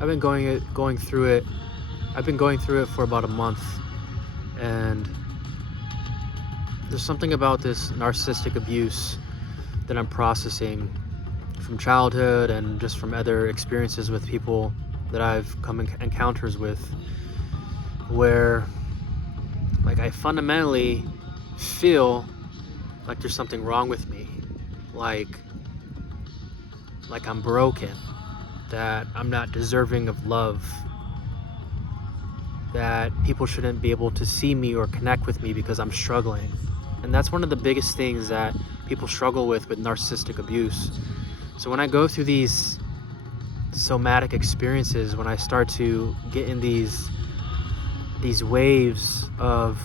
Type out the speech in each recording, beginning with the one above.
I've been going through it. I've been going through it for about a month, and there's something about this narcissistic abuse that I'm processing from childhood and just from other experiences with people that I've come in encounters with, where like I fundamentally feel like there's something wrong with me, like I'm broken, that I'm not deserving of love, that people shouldn't be able to see me or connect with me because I'm struggling. And that's one of the biggest things that people struggle with narcissistic abuse. So when I go through these somatic experiences, when I start to get in these waves of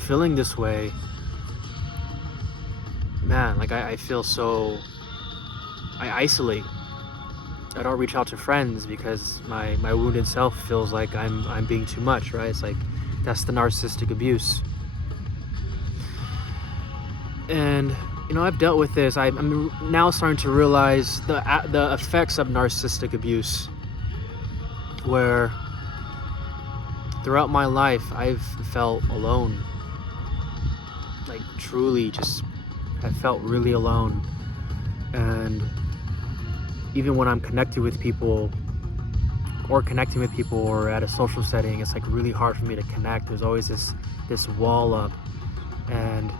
feeling this way, man, like I feel so, I isolate. I don't reach out to friends because my wounded self feels like I'm being too much, right? It's like, that's the narcissistic abuse. And I've dealt with this. I'm now starting to realize the effects of narcissistic abuse, where throughout my life I've felt alone, like truly just have felt really alone. And even when I'm connecting with people or at a social setting, it's like really hard for me to connect. There's always this wall up, and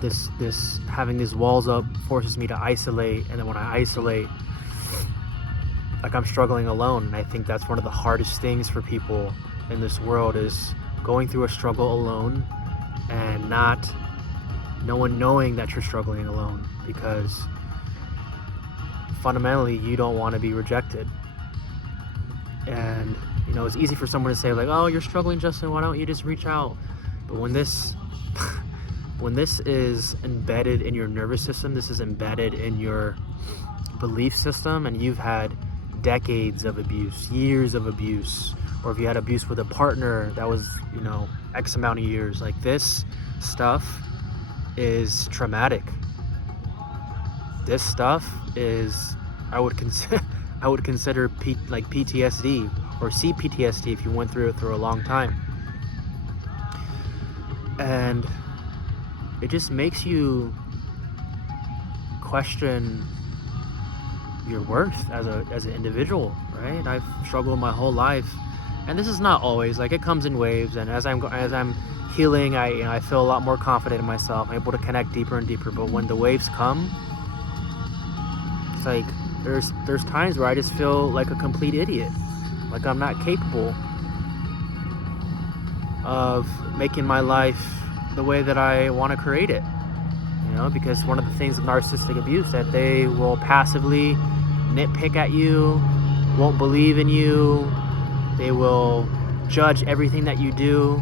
this having these walls up forces me to isolate. And then when I isolate, like I'm struggling alone. And I think that's one of the hardest things for people in this world, is going through a struggle alone and not no one knowing that you're struggling alone, because fundamentally you don't want to be rejected. And it's easy for someone to say like, oh, you're struggling, Justin, why don't you just reach out? But when this is embedded in your nervous system, this is embedded in your belief system, and you've had decades of abuse, years of abuse, or if you had abuse with a partner that was X amount of years, like this stuff is traumatic. This stuff is, I would consider PTSD or CPTSD if you went through it through a long time. And it just makes you question your worth as an individual, right? I've struggled my whole life, and this is not always, like, it comes in waves, and as I'm healing, I feel a lot more confident in myself. I'm able to connect deeper and deeper. But when the waves come, it's like there's times where I just feel like a complete idiot, like I'm not capable of making my life the way that I want to create it. Because one of the things of narcissistic abuse, that they will passively nitpick at you, won't believe in you, they will judge everything that you do.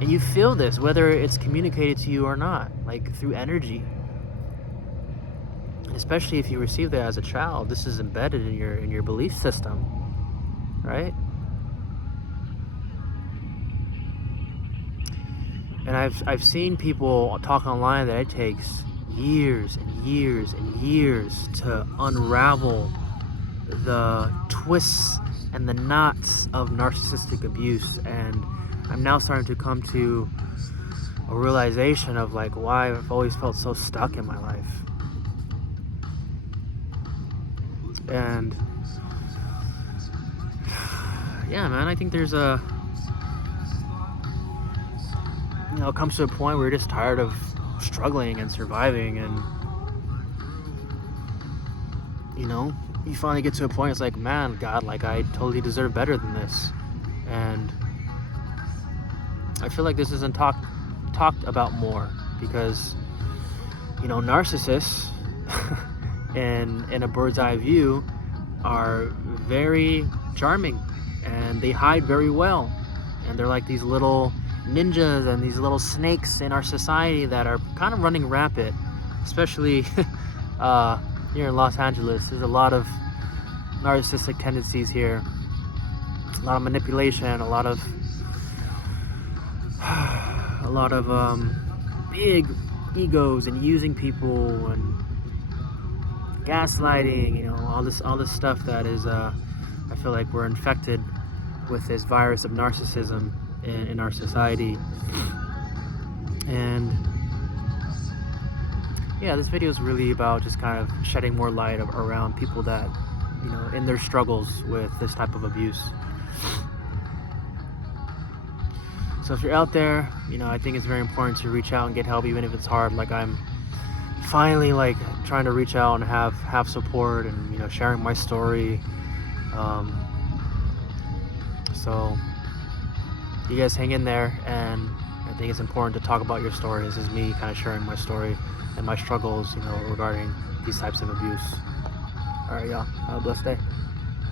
And you feel this, whether it's communicated to you or not, like through energy. Especially if you receive that as a child, this is embedded in your belief system, right? And I've seen people talk online that it takes years and years and years to unravel the twists and the knots of narcissistic abuse. And I'm now starting to come to a realization of like why I've always felt so stuck in my life. And yeah, man, I think there's it comes to a point where you're just tired of struggling and surviving, and you finally get to a point, it's like, man, God, like I totally deserve better than this. And I feel like this isn't talked about more, because narcissists in a bird's eye view are very charming, and they hide very well, and they're like these little ninjas and these little snakes in our society that are kind of running rampant, especially here in Los Angeles. There's a lot of narcissistic tendencies here, a lot of manipulation, a lot of big egos and using people. And gaslighting, all this stuff that is, I feel like we're infected with this virus of narcissism in our society. And yeah, this video is really about just kind of shedding more light around people that, in their struggles with this type of abuse. So if you're out there, I think it's very important to reach out and get help, even if it's hard. Like, I'm finally like trying to reach out and have support, and sharing my story. So you guys hang in there, and I think it's important to talk about your story. This is me kind of sharing my story and my struggles, regarding these types of abuse. All right, y'all, have a blessed day.